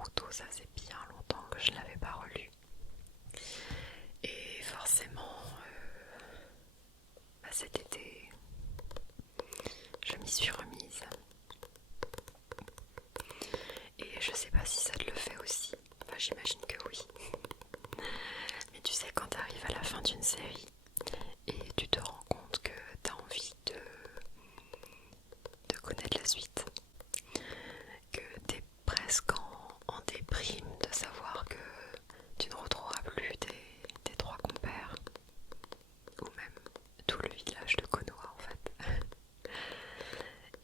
Naruto, ça faisait bien longtemps que je ne l'avais pas relu. Et forcément, cet été, je m'y suis remise. Et je sais pas si ça te le fait aussi. Enfin, j'imagine que oui. Mais tu sais, quand tu arrives à la fin d'une série et tu te rends compte que tu as envie de connaître la suite, que tu es presque en déprime de savoir que tu ne retrouveras plus tes trois compères, ou même tout le village de Konoha en fait.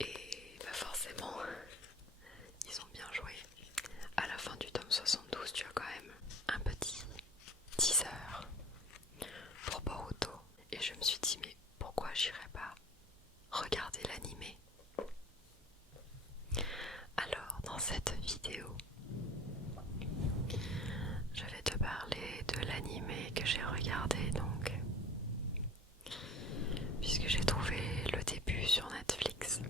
Et bah forcément, ils ont bien joué. À la fin du tome 72, tu as quand même un petit teaser pour Boruto. Et je me suis dit, mais pourquoi j'irais pas regarder l'animé? Alors, dans cette vidéo, je vais te parler de l'animé que j'ai regardé donc, puisque j'ai trouvé le début sur Netflix.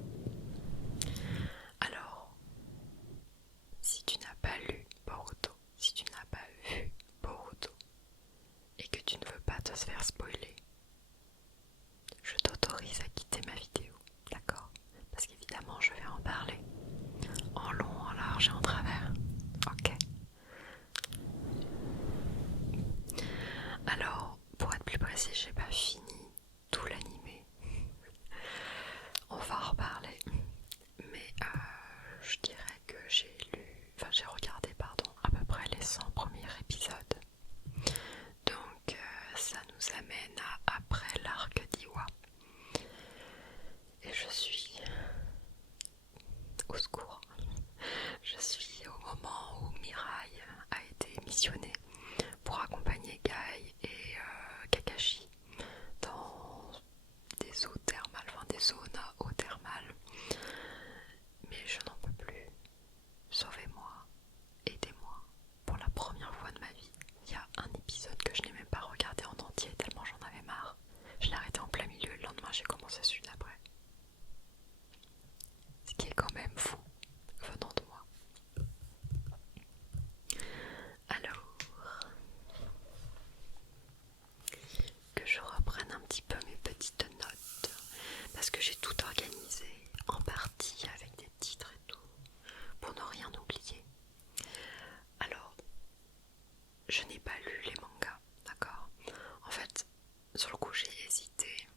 Alors, si tu n'as pas lu Boruto, si tu n'as pas vu Boruto, et que tu ne veux pas te faire spoiler, je t'autorise à quitter ma vidéo, d'accord? Parce qu'évidemment, je vais en parler en long, en large et en travers. Ok. Alors, pour être plus précis, j'ai pas fini tout l'animé. On va en reparler. Mais je dirais que j'ai regardé, à peu près les 100 premiers épisodes. Donc, ça nous amène à après l'arc d'Iwa. Et je suis au secours. Je suis au moment où Mirai a été missionnée pour accompagner Guy et Kakashi dans des eaux thermales, enfin des zones à eau thermale. Mais je n'en peux plus. Sauvez-moi, aidez-moi. Pour la première fois de ma vie, il y a un épisode que je n'ai même pas regardé en entier tellement j'en avais marre. Je l'ai arrêté en plein milieu, le lendemain j'ai commencé celui d'après. Ce qui est quand même fou, venant de moi. Alors, que je reprenne un petit peu mes petites notes, parce que j'ai tout organisé en partie avec des titres et tout, pour ne rien oublier. Alors, je n'ai pas lu les mangas, d'accord? En fait, sur le coup j'ai hésité,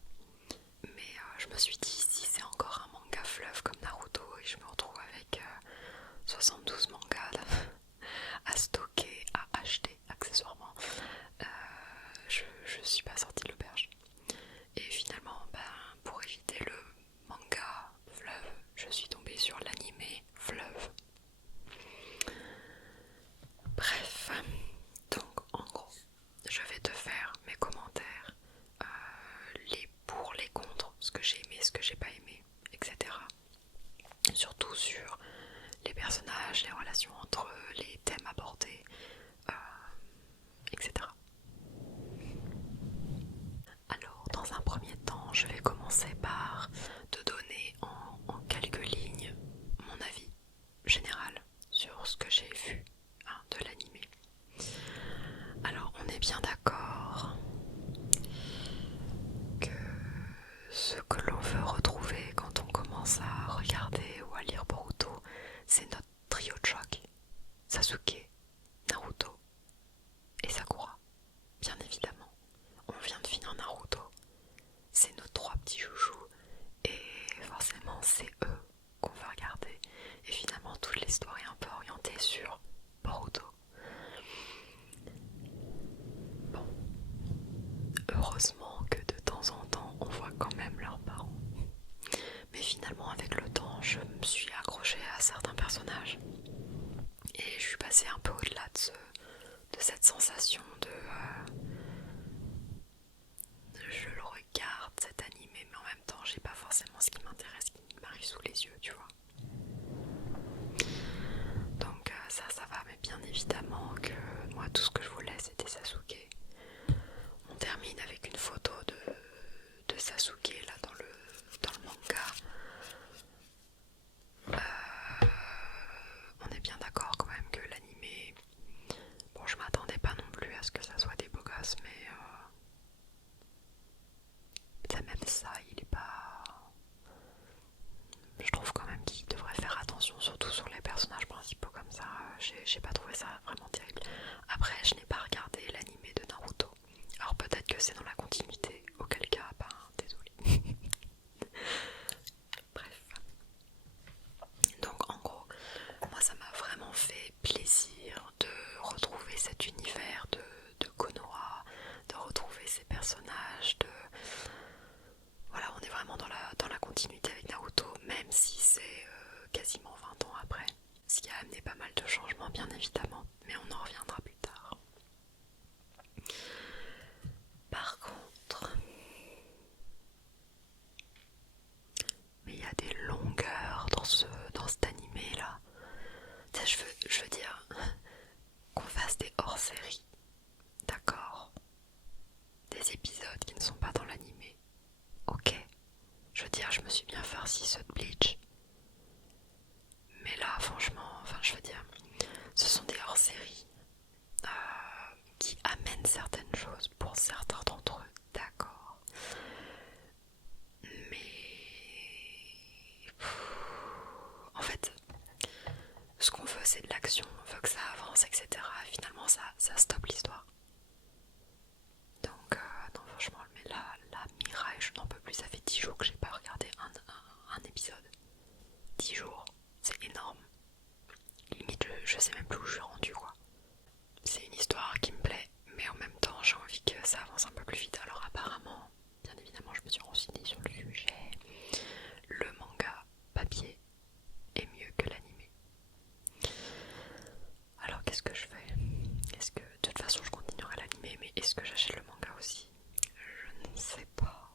mais je me suis dit, si c'est encore un manga fleuve comme Naruto et je me retrouve avec 72 mangas à stocker, à acheter accessoirement, je suis pas sortie de l'auberge. Et finalement, pour éviter le manga fleuve, je suis tombée sur l'animé fleuve. Bref, donc en gros, je vais te faire mes commentaires, les pour, les contre, ce que j'ai aimé, ce que j'ai pas aimé, etc. Surtout sur les personnages, les relations entre eux, les thèmes abordés, etc. Alors, dans un premier temps, je vais commencer par te donner en quelques lignes mon avis général sur ce que j'ai vu de l'animé. Alors, on est bien d'accord que ce que l'on veut retrouver quand on commence à regarder ou à lire Boruto, c'est notre trio de choc. Sasuke, Naruto et Sakura. Bien évidemment, on vient de finir Naruto. C'est nos trois petits chouchous et forcément c'est eux qu'on va regarder. Et finalement toute l'histoire est un peu orientée sur Boruto. Bon, heureusement que de temps en temps on voit quand même leurs parents. Mais finalement avec le temps je me suis accrochée à certains personnages. Et je suis passée un peu au-delà de cette sensation de... je le regarde cet animé mais en même temps j'ai pas forcément ce qui m'intéresse qui m'arrive sous les yeux, tu vois. Donc ça va, mais bien évidemment que moi tout ce que je voulais c'était Sasuke. On termine avec une photo de Sasuke là dans le manga. On est bien d'accord quand même que l'anime j'ai pas trouvé ça vraiment terrible. Après, je n'ai pas regardé l'animé de Naruto. Alors peut-être que c'est dans la continuité, auquel cas, ben désolé. Bref. Donc en gros, moi ça m'a vraiment fait plaisir de retrouver cet univers de Konoha, de retrouver ces personnages, voilà, on est vraiment dans la continuité avec Naruto, même si c'est quasiment 20 ans après. Ce qui a amené pas mal de changements bien évidemment, mais on en reviendra plus tard. Par contre, mais il y a des longueurs dans cet animé là. Tu sais, je veux dire qu'on fasse des hors-séries, d'accord? Des épisodes qui ne sont pas dans l'animé. Ok, je veux dire, je me suis bien farci ceux de Bleach. Mais là, franchement, enfin, je veux dire, ce sont des hors-séries qui amènent certaines choses pour certains d'entre eux, d'accord. Mais en fait, ce qu'on veut, c'est de l'action, on veut que ça avance, etc. Et finalement, ça stoppe l'histoire. Donc, non, franchement, mais là, Mirai, je n'en peux plus. Ça fait 10 jours que j'ai pas regardé un épisode. 10 jours, c'est énorme. Limite, je sais même plus où je suis rendue, quoi. C'est une histoire qui me plaît, mais en même temps, j'ai envie que ça avance un peu plus vite. Alors, apparemment, bien évidemment, je me suis renseignée sur le sujet. Le manga papier est mieux que l'animé. Alors, qu'est-ce que je fais? Est-ce que, de toute façon, je continuerai l'animé, mais est-ce que j'achète le manga aussi? Je ne sais pas.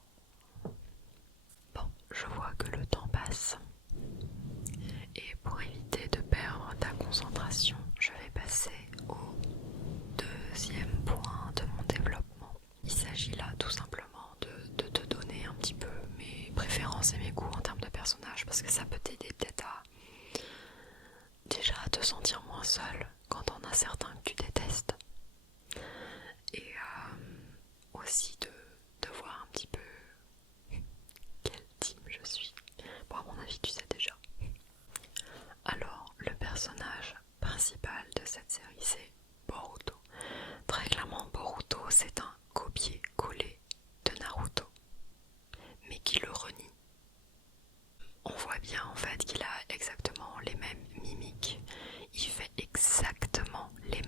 Bon, je vois que le temps passe. Et pour éviter de perdre ta concentration, je vais passer au deuxième point de mon développement. Il s'agit là tout simplement de te donner un petit peu mes préférences et mes goûts en termes de personnages, parce que ça peut t'aider peut-être à déjà te sentir moins seul quand on a certains que tu détestes, et aussi de voir un petit peu quel team je suis. Bon, à mon avis tu sais déjà. Alors, le personnage principal de cette série, c'est Boruto. Très clairement, Boruto, c'est un copier-coller de Naruto, mais qui le renie. On voit bien en fait qu'il a exactement les mêmes mimiques, il fait exactement les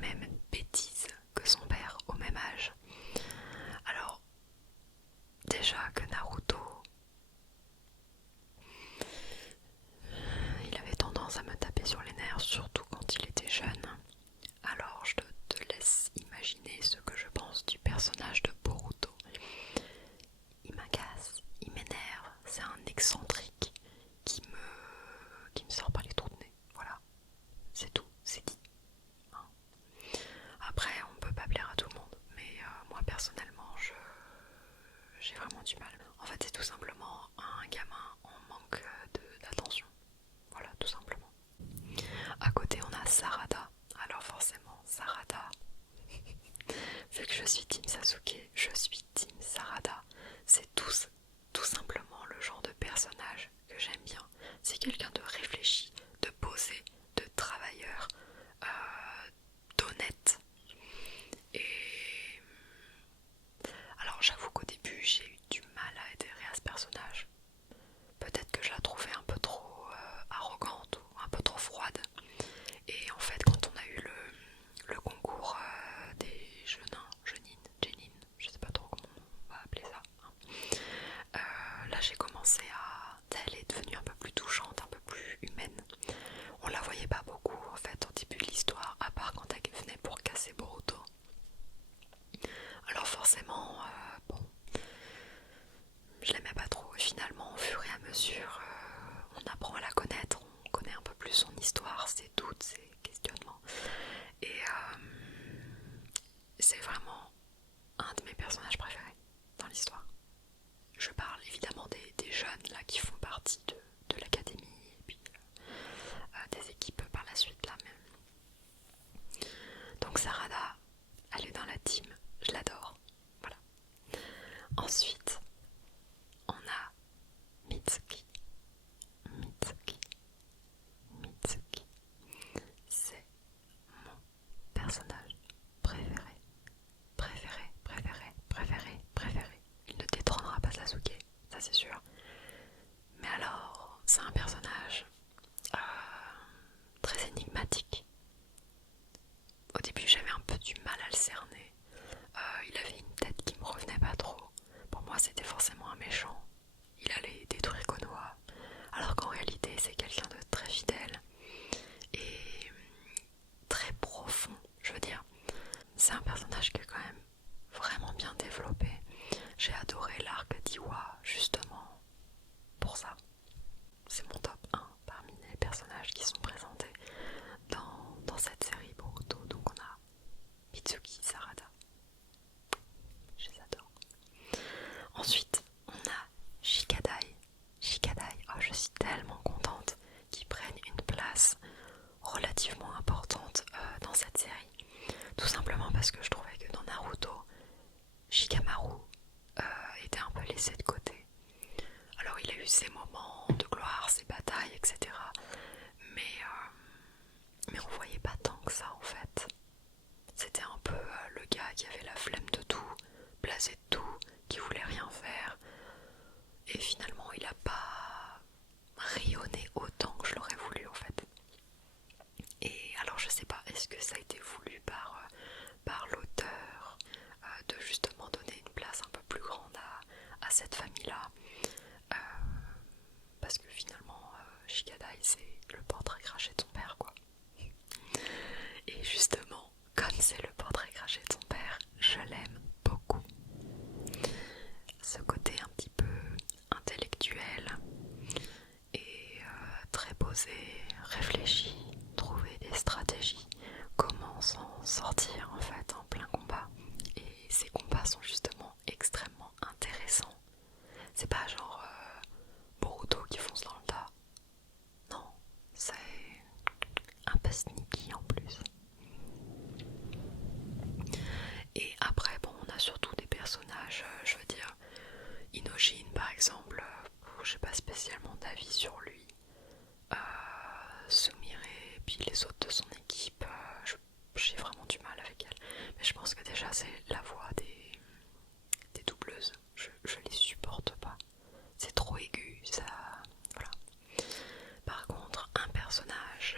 personnage préféré. Préféré, préféré, préféré, préféré. Il ne détrônera pas Sasuke, ça c'est sûr. Mais alors, c'est un personnage très énigmatique. Au début, j'avais un peu du mal à le cerner. Il avait une tête qui me revenait pas trop. Pour moi, c'était forcément un méchant. Il allait détruire Konoha. Alors qu'en réalité, c'est quelqu'un de très fidèle et très profond, je veux dire. C'est un personnage qui est quand même vraiment bien développé. J'ai adoré l'arc d'Iwa, justement, pour ça. C'est mon top 1 parmi les personnages qui sont présentés dans cette série Boruto. Donc on a Mitsuki, Sarada. Je les adore. Ensuite, on a Shikadai. Shikadai, oh je suis tellement contente qu'ils prennent une place relativement importante dans cette série. Tout simplement parce que je trouvais que dans Naruto, Shikamaru était un peu laissé de côté. Alors il a eu ses moments de gloire, ses batailles, etc. Mais on voyait pas tant que ça en fait. C'était un peu le gars qui avait la flemme de tout, blasé de tout, qui voulait rien faire. Et finalement il a pas rayonné autant que je l'aurais voulu en fait. Et alors je sais pas, est-ce que ça a été voulu par l'auteur de justement donner une place un peu plus grande à cette famille-là, parce que finalement Shikadai c'est le portrait craché de son père quoi. Et justement, comme c'est le portrait craché de son père, je l'aime beaucoup. Ce côté un petit peu intellectuel et très posé, réfléchi, trouver des stratégies, comment s'en sortir en fait en plein combat. Et ces combats sont justement extrêmement intéressants. C'est pas genre Boruto qui fonce dans le tas. Non, c'est un peu sneaky en plus. Et après, bon, on a surtout des personnages, je veux dire, Inojin par exemple, j'ai pas spécialement d'avis sur lui. Sumire et puis les autres de son équipe, j'ai vraiment du mal avec elle. Mais je pense que déjà c'est la voix des doubleuses, je les supporte pas. C'est trop aigu, ça... Voilà. Par contre, un personnage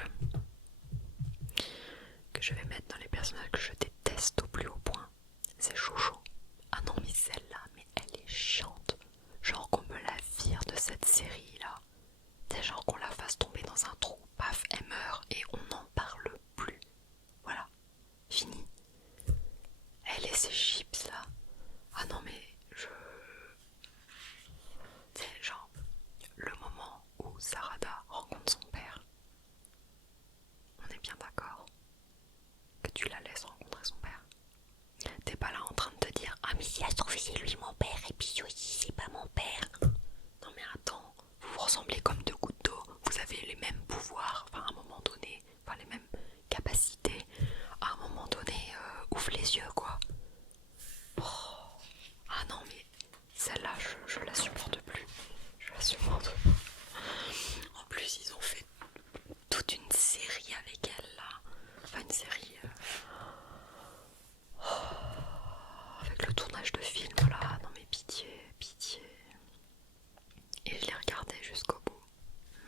que je vais mettre dans les personnages que je déteste au plus haut point, c'est Jojo. Ah non mais celle-là, mais elle est chiante. Genre qu'on me la vire de cette série-là. C'est genre qu'on la fasse tomber dans un trou, paf, elle meurt et on n'en parle plus. Voilà, fini. Elle et ses chips là. Ah non mais c'est genre le moment où Sarada rencontre son père. On est bien d'accord que tu la laisses rencontrer son père. T'es pas là en train de te dire ah mais si elle se trouve c'est lui mon père et puis aussi c'est pas mon père. Non mais attends, vous vous ressemblez comme deux gouttes d'eau, vous avez les mêmes pouvoirs, enfin à un moment donné, enfin les mêmes capacités, à un moment donné, ouvre les yeux quoi. Oh. Ah non mais celle-là je la supporte plus, je la supporte pas. En plus ils ont fait toute une série avec elle là, enfin une série avec le tournage de film là, non mais pitié, pitié. Et je l'ai regardé jusqu'au bout.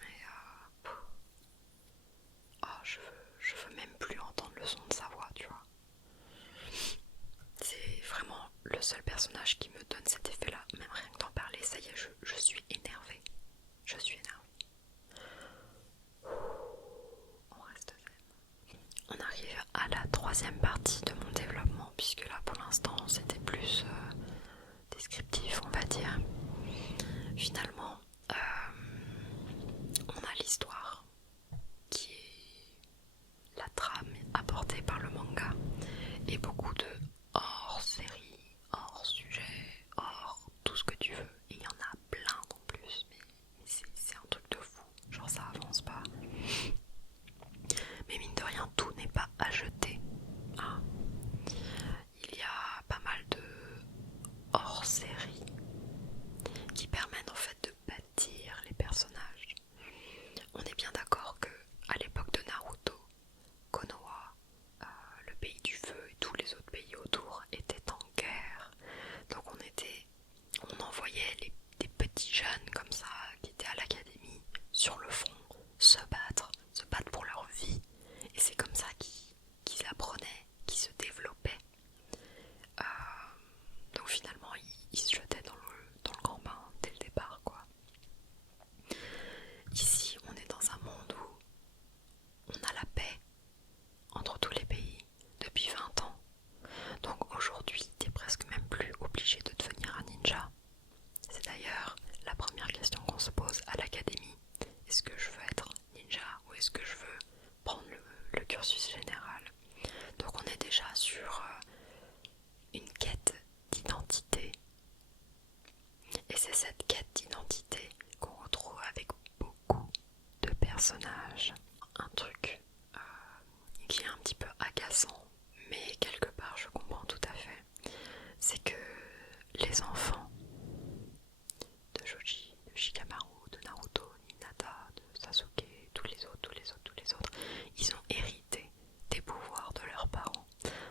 Mais je veux même plus entendre le son de sa voix, tu vois. C'est vraiment le seul personnage qui me donne cet effet-là. Même rien que d'en parler, ça y est, je suis énervée. Je suis énervée. On reste zen. On arrive à la troisième partie de mon développement, puisque là pour l'instant c'était plus descriptif, on va dire. Finalement, on a l'histoire qui est la trame apportée par le manga et beaucoup de hors-série, hors-sujet, hors tout ce que tu veux. Et il y en a plein en plus, mais c'est un truc de fou, genre ça avance pas. Mais mine de rien, tout n'est pas à jeter. Hein. Il y a pas mal de hors-série agaçant, mais quelque part je comprends tout à fait. C'est que les enfants de Joji, de Shikamaru, de Naruto, Hinata, de Sasuke, tous les autres, ils ont hérité des pouvoirs de leurs parents.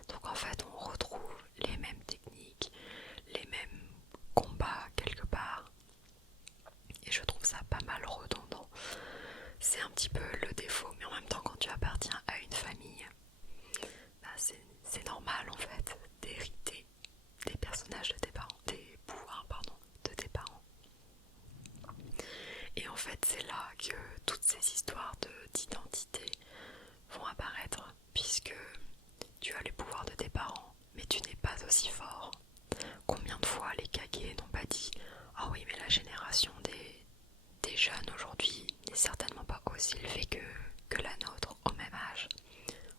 Donc en fait on retrouve les mêmes techniques, les mêmes combats quelque part. Et je trouve ça pas mal redondant. C'est un petit peu le défaut, mais en même temps quand tu appartiens à une famille, bah c'est normal en fait d'hériter des personnages de tes parents, des pouvoirs pardon, de tes parents. Et en fait c'est là que toutes ces histoires d'identité vont apparaître, puisque tu as les pouvoirs de tes parents, mais tu n'es pas aussi fort. Combien de fois les Kage n'ont pas dit « Ah oui, mais la génération des jeunes aujourd'hui n'est certainement pas aussi élevée que la nôtre au même âge. »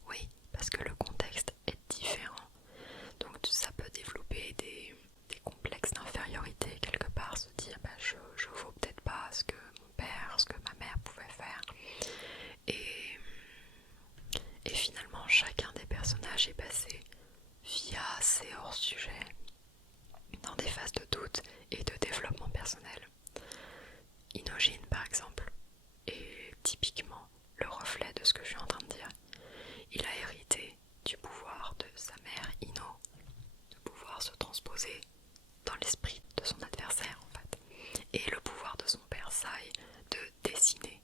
Oui, parce que le contexte est différent. Donc ça peut développer des complexes d'infériorité quelque part, se dire bah, je vaux peut-être pas ce que mon père, ce que ma mère pouvait faire. Et finalement chacun des personnages est passé via ces hors-sujets dans des phases de doute et de développement personnel. Inojin par exemple est typiquement le reflet de ce que je suis en train de dire. Il a hérité du pouvoir de sa mère Ino, de pouvoir se transposer dans l'esprit de son adversaire en fait, et le pouvoir de son père Sai de dessiner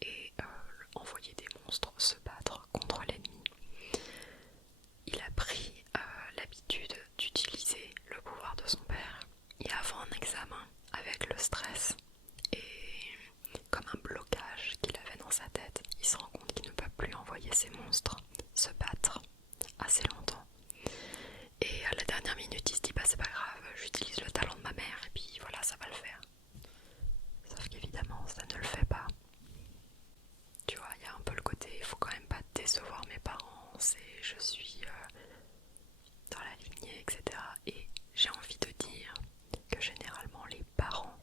et envoyer des monstres se battre contre l'ennemi. Il a pris l'habitude d'utiliser le pouvoir de son père, et avant un examen, avec le stress et comme un blocage qu'il avait dans sa tête, il se rend compte qu'il ne peut plus envoyer ses monstres se battre assez longtemps. Et à la dernière minute, il se dit bah c'est pas grave, j'utilise le talent de ma mère et puis voilà, ça va le faire. Sauf qu'évidemment, ça ne le fait pas. Tu vois, il y a un peu le côté, il faut quand même pas décevoir mes parents, je suis dans la lignée, etc. Et j'ai envie de dire que généralement les parents,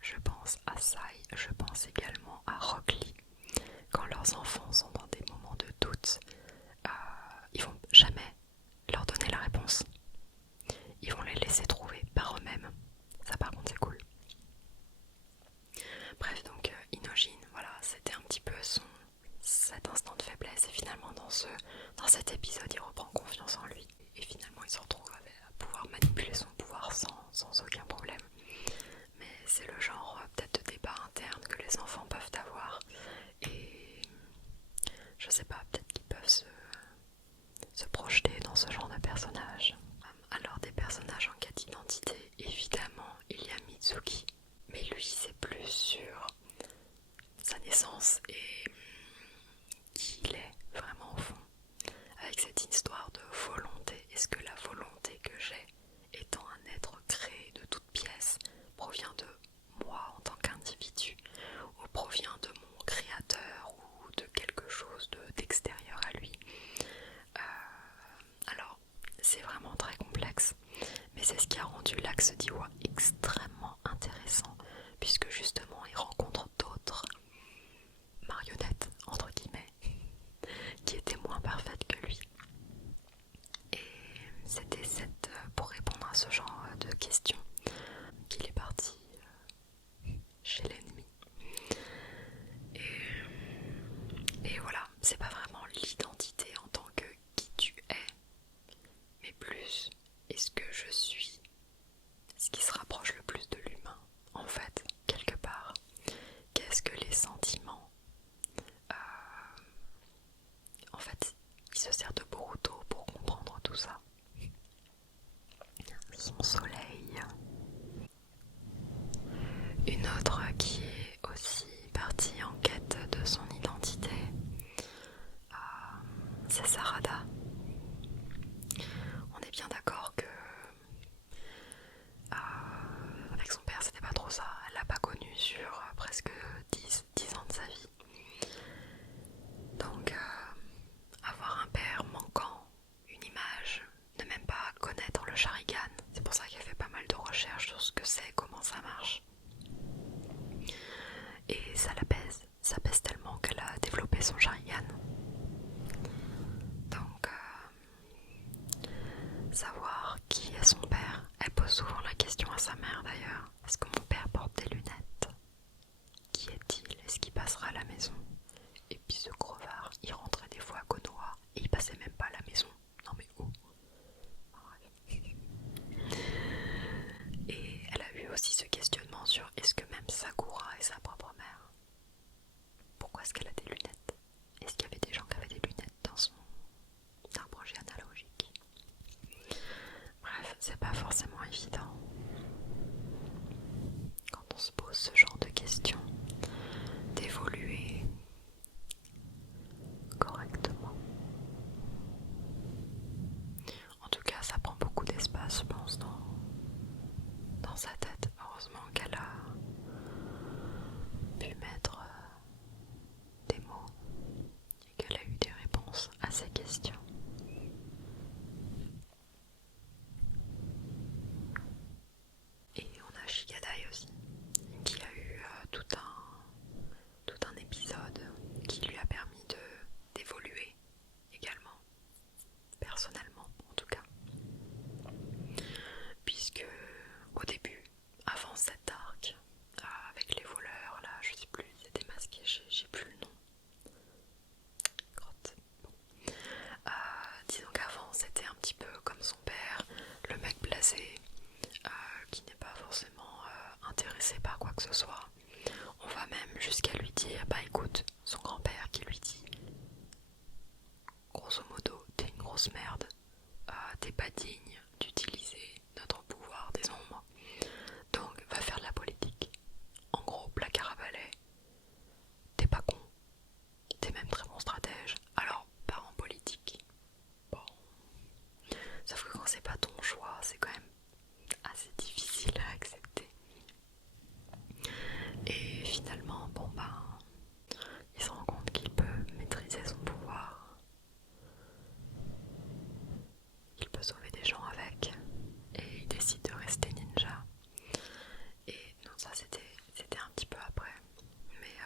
je pense à Sai, je pense également à Rock Lee, quand leurs enfants sont dans des moments de doute, ils vont jamais leur donner la réponse. Ils vont les laisser trouver par eux-mêmes. Ça par contre c'est cool. Bref, donc Inojin, voilà, c'était un petit peu cet instant de faiblesse, et finalement dans cet épisode il reprend confiance en lui et finalement il se retrouve à pouvoir manipuler son pouvoir sans aucun problème. Mais c'est le genre peut-être de débat interne que les enfants peuvent avoir, et je sais pas, peut-être qu'ils peuvent se projeter dans ce genre de personnage. Alors des personnages en quête d'identité, évidemment il y a Mitsuki, mais lui c'est plus sur sa naissance et qui il est vraiment au fond, avec cette histoire de volonté. Est-ce que la volonté que j'ai, étant un être créé de toutes pièces, provient de moi en tant qu'individu, ou provient de mon créateur ou de quelque chose d'extérieur à lui? Alors c'est vraiment très complexe, mais c'est ce qui a rendu l'axe d'Iwa extrêmement intéressant, puisque justement il rencontre d'autres marionnettes entre guillemets qui étaient moins parfaites que lui. Et c'était pour répondre à ce genre de questions qu'il est parti chez l'ennemi. Et voilà, c'est pas vraiment l'identité en tant que qui tu es, mais plus est-ce que je suis, ce qui se rapproche le plus de l'humain en fait, quelque part. Qu'est-ce que les sentiments, en fait il se sert de Boruto pour comprendre tout ça. Son soleil. Une autre qui est aussi partie en quête de son identité, c'est Sarada. On est bien d'accord que avec son père c'était pas trop ça, elle l'a pas connu sur presque 10 ans de sa vie. Donc avoir un père manquant, une image, ne même pas connaître le Sharingan, c'est pour ça qu'elle fait pas mal de recherches sur ce que c'est, comment ça marche. Et ça pèse tellement qu'elle a développé son Sharingan. souvent la question à sa mère d'ailleurs. Est-ce que mon père porte des lunettes? Qui est-il? Est-ce qu'il passera à la maison? Et puis ce crevard, il rentrait des fois à Côte-Noire et il passait même pas à la maison. Non mais où? Et elle a eu aussi ce questionnement sur est-ce que même Sakura est sa propre mère? Pourquoi est-ce qu'elle a des lunettes? Est-ce qu'il y avait des gens qui avaient des lunettes dans son arbre généalogique? Bref, c'est pas forcément évident quand on se pose ce genre de questions d'évoluer correctement. En tout cas, ça prend beaucoup d'espace, je pense, dans sa tête. Heureusement qu'elle a pu mettre des mots et qu'elle a eu des réponses à ces questions. Et on a Shigadai aussi, qui a eu tout un épisode qui lui a permis d'évoluer également, personnellement en tout cas. Puisque au début, avant cet arc, avec les voleurs, là, je sais plus, ils étaient masqués, j'ai plus le nom. Grotte. Bon. Disons qu'avant, c'était un petit peu comme son père, le mec blasé, qui n'est pas forcément intéressé par quoi que ce soit. On va même jusqu'à lui dire, bah écoute, son grand-père qui lui dit, grosso modo, t'es une grosse merde, t'es pas digne d'utiliser notre pouvoir des ombres, donc va faire de la politique. En gros, placard à balai, t'es pas con, t'es même très bon stratège, alors pars en politique. Bon, sauf que quand c'est pas ton choix, c'est quand même assez difficile à accepter. Et finalement, bon ben, il se rend compte qu'il peut maîtriser son pouvoir, il peut sauver des gens avec, et il décide de rester ninja. Et non, ça c'était un petit peu après, mais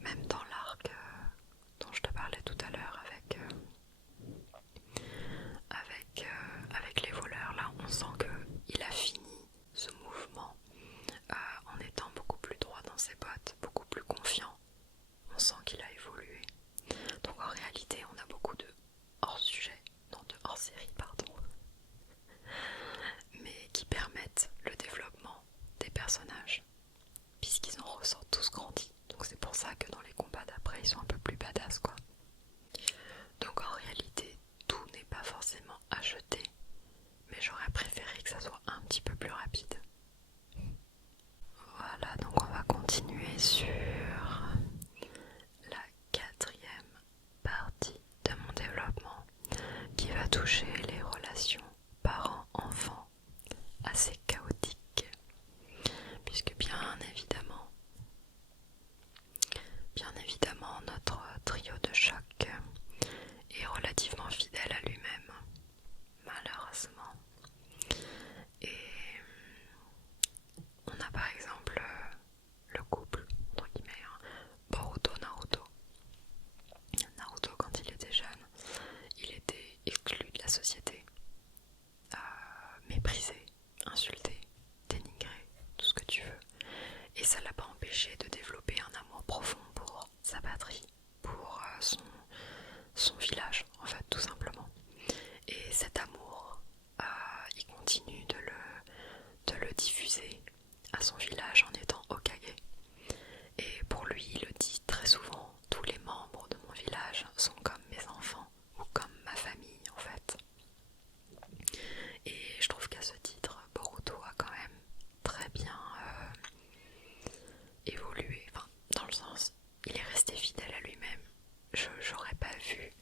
même dans l'arc dont je te parlais tout à l'heure avec les voleurs, là on sent qu'il a fini ce mouvement en étant beaucoup plus droit dans ses bottes, beaucoup plus confiant. On sent qu'il a évolué. Donc en réalité on a beaucoup de hors-sujet, non de hors-série pardon, mais qui permettent le développement des personnages, puisqu'ils en ressortent tous grandis. Donc c'est pour ça que dans les combats d'après ils sont un peu plus badass quoi. Donc en réalité tout n'est pas forcément à jeter, mais j'aurais préféré que ça soit un petit peu plus rapide. Voilà, donc on va continuer sur la 4e partie de mon développement qui va toucher les relations parents-enfants assez chaotiques, puisque bien évidemment notre trio de choc est relativement fidèle à lui-même, malheureusement. Et on a par exemple le couple, entre guillemets, Boruto-Naruto. Naruto, quand il était jeune, il était exclu de la société, méprisé, insulté, dénigré, tout ce que tu veux. Et ça l'a pas empêché de développer un amour profond pour sa patrie, pour son village, en fait, tout simplement. Et cet amour, il continue de le diffuser à son village en étant Hokage. Et pour lui, il le dit très souvent, tous les membres de mon village sont comme mes enfants, ou comme ma famille en fait. Et je trouve qu'à ce titre, Boruto a quand même très bien évolué, enfin, dans le sens, il est resté fidèle à lui-même. J'aurais pas vu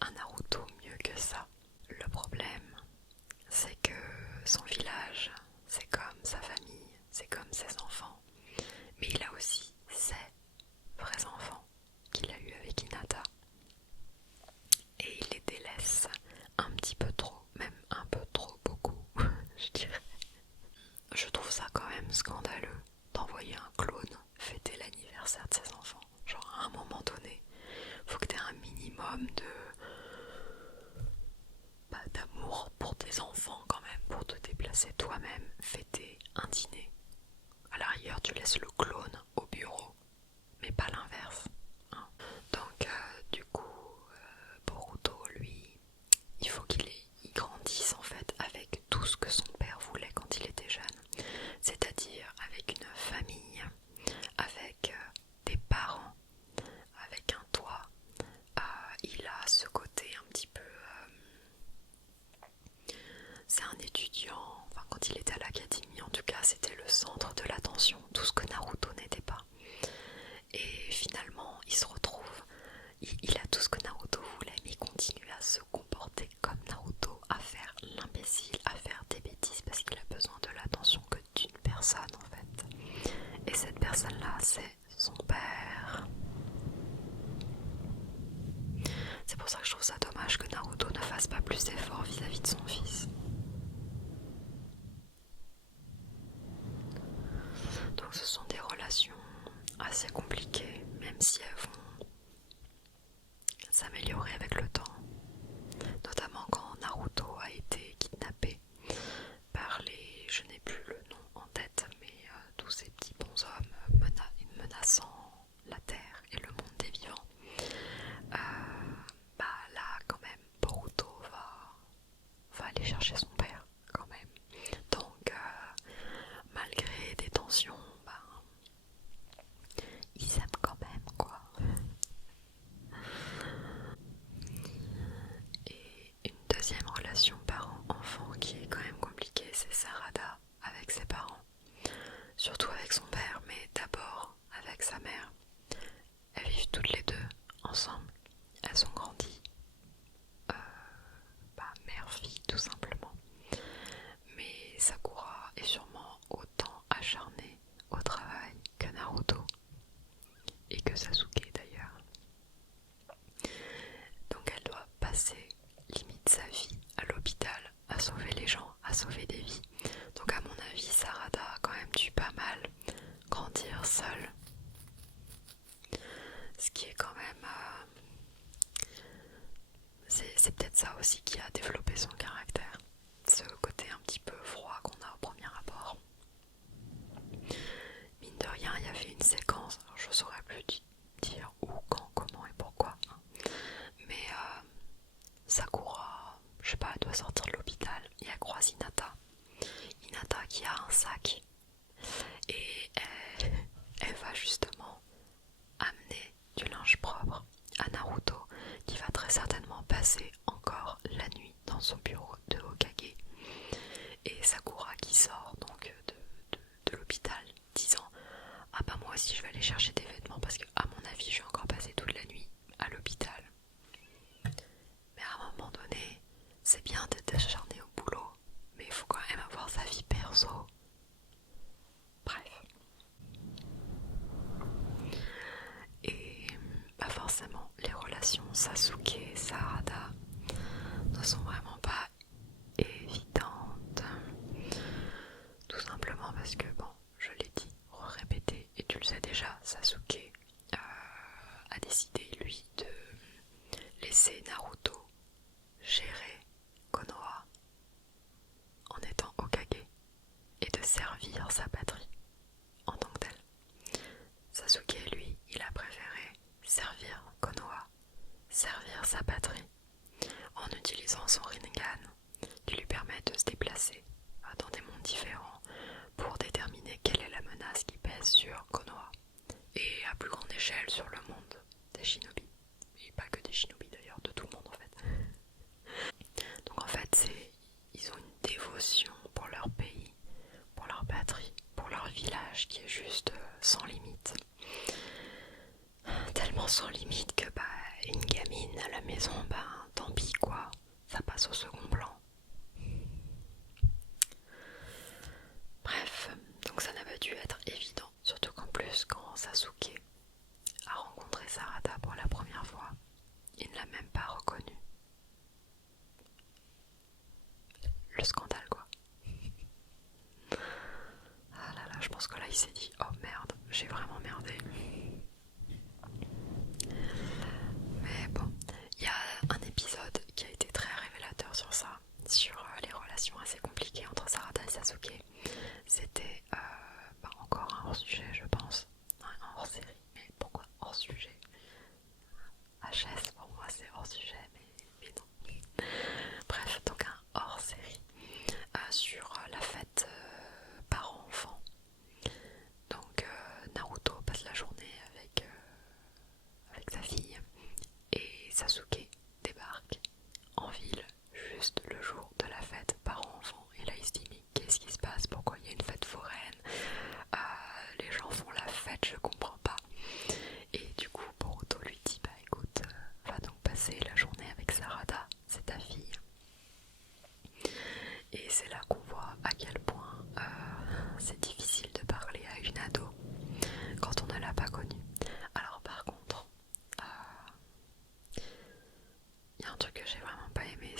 un Naruto mieux que ça. Le problème, c'est que son village, c'est comme sa famille, c'est comme ses enfants. Mais il a aussi ses vrais enfants qu'il a eu avec Hinata. Et il les délaisse un petit peu trop, même un peu trop beaucoup, je dirais. Je trouve ça quand même scandaleux d'envoyer un clone fêter l'anniversaire de ses enfants. Genre à un moment donné, faut que tu aies un minimum d'amour pour tes enfants quand même, pour te déplacer toi-même, tu laisses le clone au bureau, mais pas l'inverse. Hein. Donc du coup, Boruto, lui, il faut il grandisse en fait avec tout ce que son père voulait quand il était jeune, c'est-à-dire avec une famille, avec des parents, avec un toit. Il a ce côté un petit peu... c'est un étudiant, enfin quand il était à l'académie en tout cas, c'était le centre de l'attention, tout ce que Naruto n'était pas. Et finalement, il se retrouve, il a tout ce que Naruto voulait, mais il continue à se comporter comme Naruto, à faire l'imbécile, à faire des bêtises parce qu'il a besoin de l'attention que d'une personne en fait. Et cette personne-là, c'est son père. C'est pour ça que je trouve ça dommage que Naruto ne fasse pas plus d'efforts vis-à-vis de son fils. Donc ce sont des relations assez compliquées, même si elles vont s'améliorer avec le temps. Notamment quand Naruto a été kidnappé par je n'ai plus le nom en tête, mais tous ces petits bonshommes menaçant la terre et le monde des vivants. Là quand même Boruto va aller chercher son père quand même. Donc malgré des tensions, ils s'aiment quand même quoi. Et une deuxième relation parent-enfant qui est quand même compliquée, c'est Sarada avec ses parents. Surtout avec son père, mais d'abord avec sa mère. Elles vivent toutes les deux ensemble. Elles ont grandi. Mère-fille tout simplement. Mais Sakura est sûrement autant acharnée au travail que Naruto. Et que Sasuke d'ailleurs. Donc elle doit passer limite sa vie à l'hôpital, à sauver les gens, à sauver des vies. Donc à mon avis, Sarada a quand même dû pas mal grandir seule. Ce qui est quand même... c'est peut-être ça aussi qui a développé son caractère. Ce côté un petit peu froid qu'on a au premier abord. Mine de rien, il y avait une séquence, alors je saurais plus dire où, quand, comment et pourquoi. Hein. Mais Sakura, je sais pas, elle doit sortir de l'hôpital et elle croise Hinata. Hinata qui a un sac et elle va justement amener du linge propre à Naruto qui va très certainement passer encore la nuit dans son bureau de Hokage. Et Sakura qui sort donc de l'hôpital disant ah bah moi aussi je vais aller chercher des vêtements parce que à mon avis je vais encore passer toute la nuit à l'hôpital. Mais à un moment donné, c'est bien d'être acharné au boulot, mais il faut quand même avoir sa vie perso. Bref. Et forcément, les relations Sasuke et Sarada ne sont vraiment pas évidentes. Tout simplement parce que, bon, je l'ai dit, répété, et tu le sais déjà, Sasuke a décidé, lui, de laisser Naruto gérer Konoha en étant Hokage et de servir sa patrie en tant que tel. Sasuke, lui, il a préféré servir Konoha, servir sa patrie en utilisant son Rinnegan qui lui permet de se déplacer dans des mondes différents pour déterminer quelle est la menace qui pèse sur Konoha et à plus grande échelle sur le monde des shinobi. Et pas que des shinobi d'ailleurs, de tout le monde en fait. Donc en fait, ils ont une dévotion pour leur pays, pour leur patrie, pour leur village qui est juste sans limite. Tellement sans limite que une gamine à la maison, tant pis quoi, ça passe au second plan. Bref, donc ça n'a pas dû être évident, surtout qu'en plus quand Sasuke a rencontré Sarada pour la première fois, il ne l'a même pas reconnue. Le scandale quoi. Ah là là, je pense que là il s'est dit oh merde, j'ai vraiment merdé. Mais bon, il y a un épisode qui a été très révélateur sur ça, sur les relations assez compliquées entre Sarada et Sasuke. C'était encore un hors-sujet,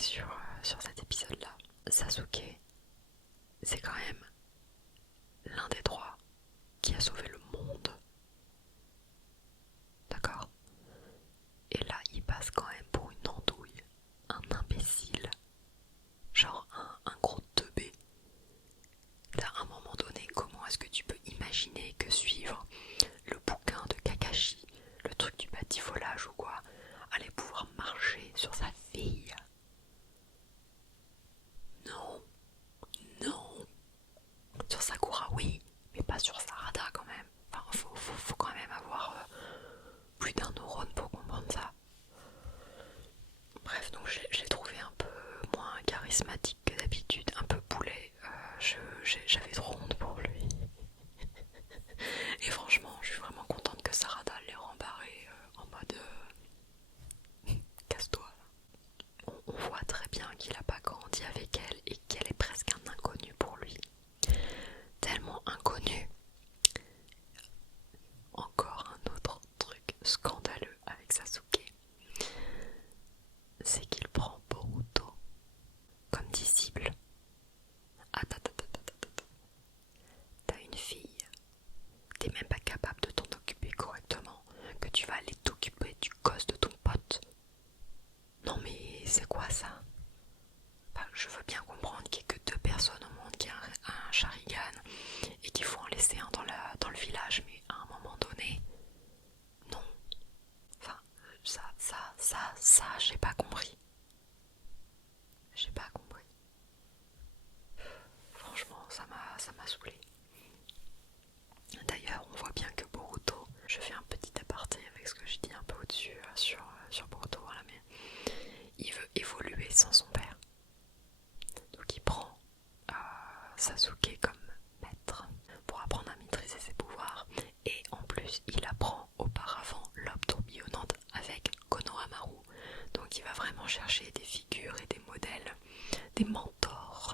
sur cet épisode-là. Sasuke, c'est quand même l'un des trois qui a sauvé le monde. D'accord? Et là, il passe quand même pour une andouille, un imbécile, genre un gros teubé. À un moment donné, comment est-ce que tu peux imaginer que suivre le bouquin de Kakashi, le truc du batifolage ou quoi, allait pouvoir marcher sur sa fille? Non, non. Sur Sakura, oui, mais pas sur Sarada quand même. Enfin, faut quand même avoir plus d'un neurone pour comprendre ça. Bref, donc je l'ai trouvé un peu moins charismatique que d'habitude, un peu poulet. J'avais trop honte pour lui. Et franchement, je suis vraiment contente que Sarada l'ait rembarré en mode casse-toi. On voit très bien qu'il n'a pas grandi avec elle et qu'elle est presque un inconnu pour lui. Tellement inconnu. Encore un autre truc scandaleux avec Sasuke, c'est qu'il prend Boruto comme disciple. Attends. T'as une fille, t'es même pas capable de t'en occuper correctement, que tu vas aller t'occuper du gosse de ton pote. Non mais c'est quoi ça? Enfin, je veux bien comprendre qu'il n'y ait que 2 personnes au monde qui ont un Sharingan et qu'il faut en laisser un dans le village, mais à un moment donné, non. Enfin, ça, j'ai pas compris. J'ai pas compris. Franchement, ça m'a saoulé. D'ailleurs, on voit bien que Boruto, je fais un petit aparté avec ce que je dis un peu au-dessus sur Boruto, voilà, mais il veut évoluer sans son père. Donc il prend Sasuke comme maître pour apprendre à maîtriser ses pouvoirs, et en plus il apprend auparavant l'aube tourbillonnante avec Konohamaru. Donc il va vraiment chercher des figures et des modèles, des mentors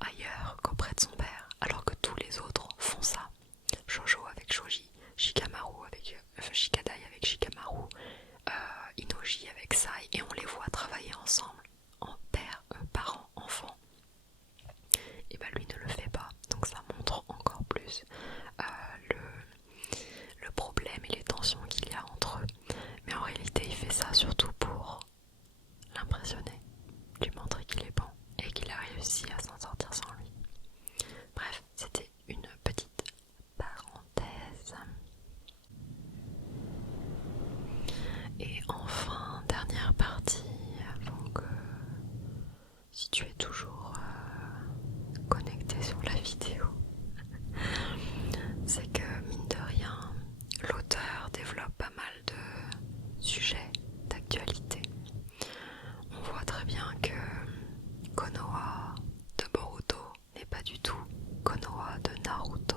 ailleurs qu'auprès de son père, alors que tous les autres font ça. Shoujo avec Shoji, Shikadai avec Shikamaru, Inoji avec Sai, et on les voit travailler ensemble en père, parents, enfants. Et bah lui ne le fait pas, donc ça montre encore plus le problème et les tensions qu'il y a entre eux. Mais en réalité il fait ça surtout pour l'impressionner, lui montrer qu'il est bon et qu'il a réussi à s'en sortir sans lui. Bref, c'était une petite parenthèse. Et enfin, dernière partie, donc si tu es toujours connecté sur la vidéo, c'est que mine de rien, l'auteur développe pas mal de sujets d'actualité. On voit très bien que Konoha de Boruto n'est pas du tout Konoha de Naruto.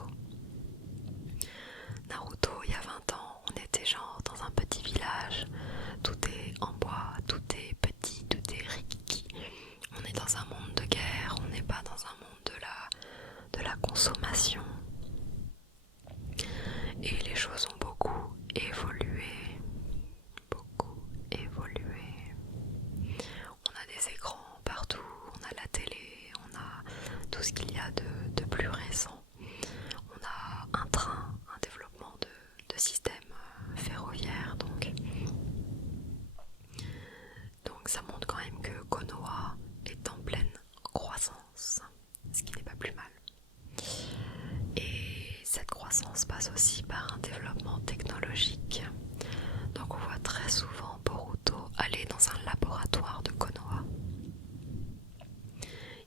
Naruto, il y a 20 ans, on était genre dans un petit village, tout est en bois, tout est petit, tout est rikiki. On est dans un monde de guerre, on n'est pas dans un monde de la consommation. Et les choses ont beaucoup évolué. Beaucoup évolué. On a des écrans partout, on a la télé, on a tout ce qu'il y a de plus récent. On a un train, un développement de systèmes ferroviaires, donc ça montre quand même que Konoha est en pleine croissance, ce qui n'est pas plus mal. Et cette croissance passe aussi par un développement technologique. Donc on voit très souvent Boruto aller dans un laboratoire de Konoha.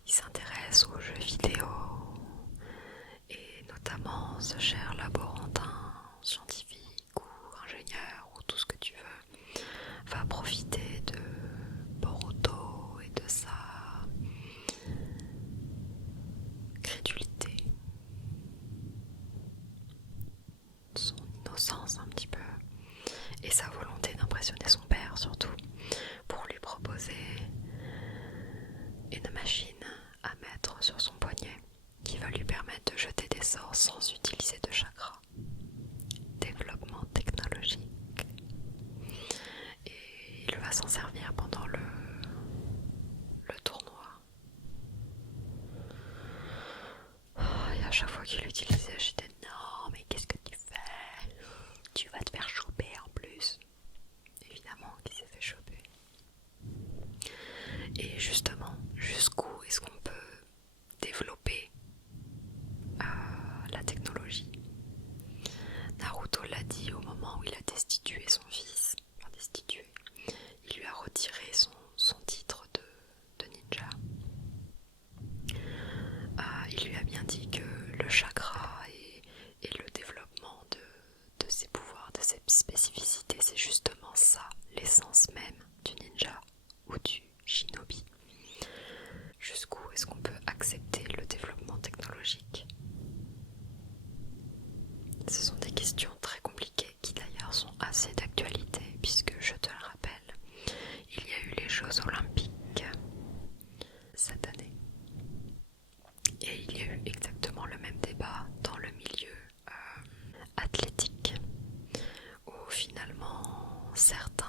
Il s'intéresse aux jeux vidéo et notamment ce cher laborantin scientifique ou ingénieur ou tout ce que tu veux va profiter de Boruto et de sa crédulité, son innocence un petit peu, et sa volonté d'impressionner son père surtout, pour lui proposer une machine à mettre sur son poignet qui va lui permettre de jeter des sorts sans utiliser de chakra. Développement technologique. Et il va s'en servir pendant du shinobi. Jusqu'où est-ce qu'on peut accepter le développement technologique? Ce sont des questions très compliquées qui d'ailleurs sont assez d'actualité puisque, je te le rappelle, il y a eu les Jeux Olympiques cette année. Et il y a eu exactement le même débat dans le milieu athlétique où finalement certains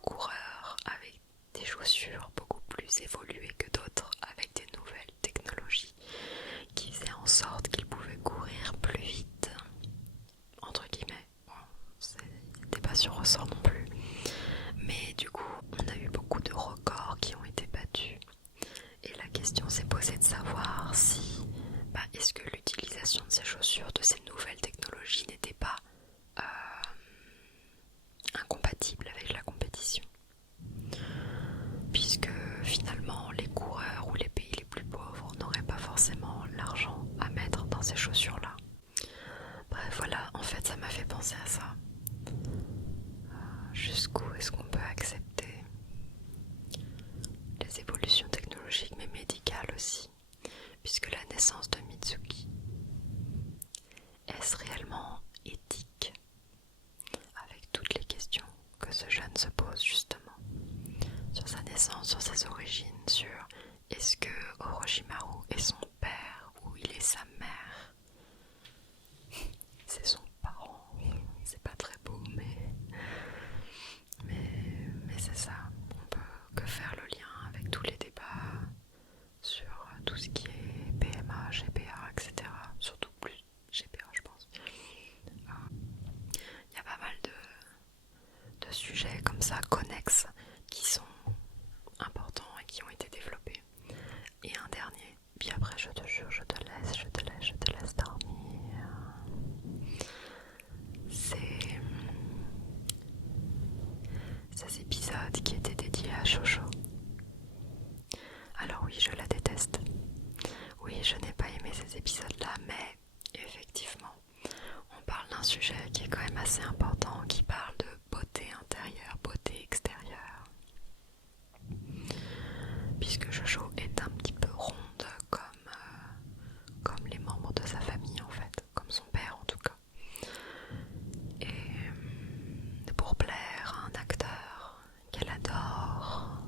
coureurs avec des chaussures beaucoup plus évoluées que d'autres avec des nouvelles technologies qui faisaient en sorte qu'ils pouvaient courir plus vite, entre guillemets. Bon, c'était pas sur ressort non plus, mais du coup on a eu beaucoup de records qui ont été battus et la question s'est posée de savoir si est-ce que l'utilisation de ces chaussures, de ces nouvelles technologies n'était pas incompatible avec la compétition, puisque finalement les coureurs ou les pays les plus pauvres n'auraient pas forcément l'argent à mettre dans ces chaussures là. Bref, voilà, en fait ça m'a fait penser à ça. Jusqu'où est-ce qu'on peut accepter les évolutions technologiques mais médicales aussi, puisque la naissance de Mitsuki, est-ce réellement éthique, avec toutes les questions que ce jeune se pose justement sur sa naissance, sur ses origines, sur est-ce que Orochimaru est son père ou il est sa mère? C'est son parent, c'est pas très beau mais c'est ça. On peut que faire le lien avec tous les débats sur tout ce qui est PMA, GPA, etc. Surtout plus GPA je pense. Il y a pas mal de sujets comme ça connexes qui sont importants et qui ont été développés. Et un dernier, puis après je te jure, je te laisse dormir. C'est ces épisodes qui étaient dédiés à Jojo. Alors oui, je la déteste. Oui, je n'ai pas aimé ces épisodes-là, mais effectivement, on parle d'un sujet qui est quand même assez important, qui parle de beauté intérieure, beauté extérieure. Puisque Jojo est un petit peu ronde comme les membres de sa famille en fait, comme son père en tout cas. Et pour plaire à un acteur qu'elle adore,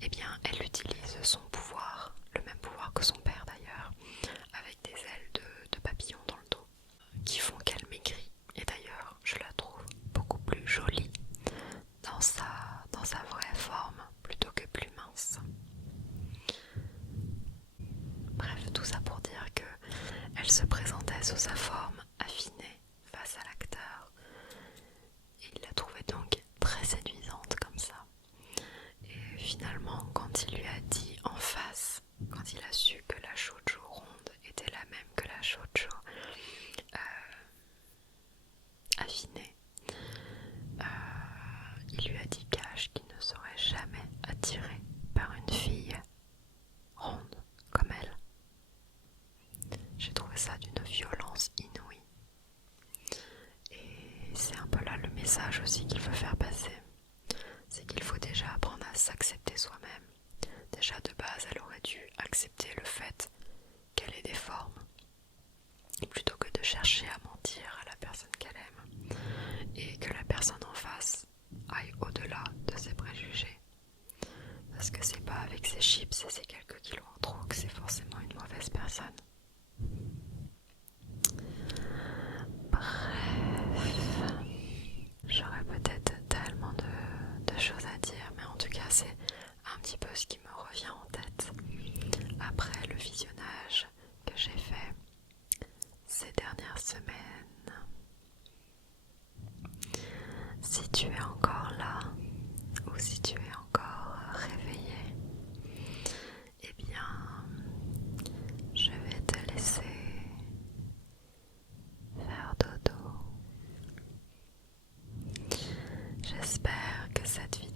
eh bien elle utilise son pouvoir, le même pouvoir que son père d'ailleurs, avec des ailes de papillon dans le dos, qui font qu'elle maigrit. Et d'ailleurs, je la trouve beaucoup plus jolie dans sa vraie forme, plutôt que plus mince. Bref, tout ça pour dire que elle se présentait sous sa forme affinée face à l'acteur. Et il la trouvait donc très séduisante comme ça. Et finalement, quand il lui a dit en face, quand il a su que la shoujo ronde était la même que la shoujo affinée, il lui a dit cash qu'il ne serait jamais attiré par une fille ronde comme elle. J'ai trouvé ça d'une violence inouïe. Et c'est un peu là le message aussi qu'il veut faire passer. C'est qu'il faut déjà apprendre à s'accepter soi-même. Déjà de base, elle aurait dû accepter le fait qu'elle ait des formes, plutôt que de chercher à mentir à la personne qu'elle aime. Et que la personne en face aille au-delà de ses préjugés. Parce que c'est pas avec ses chips et ses quelques kilos en trop que c'est forcément une mauvaise personne. Bref, j'aurais peut-être tellement de choses à dire, mais en tout cas c'est un petit peu ce qui me revient en tête après le visionnage que j'ai fait ces dernières semaines. Si tu es encore là, ou si tu es encore réveillé, eh bien, je vais te laisser faire dodo. J'espère que cette vidéo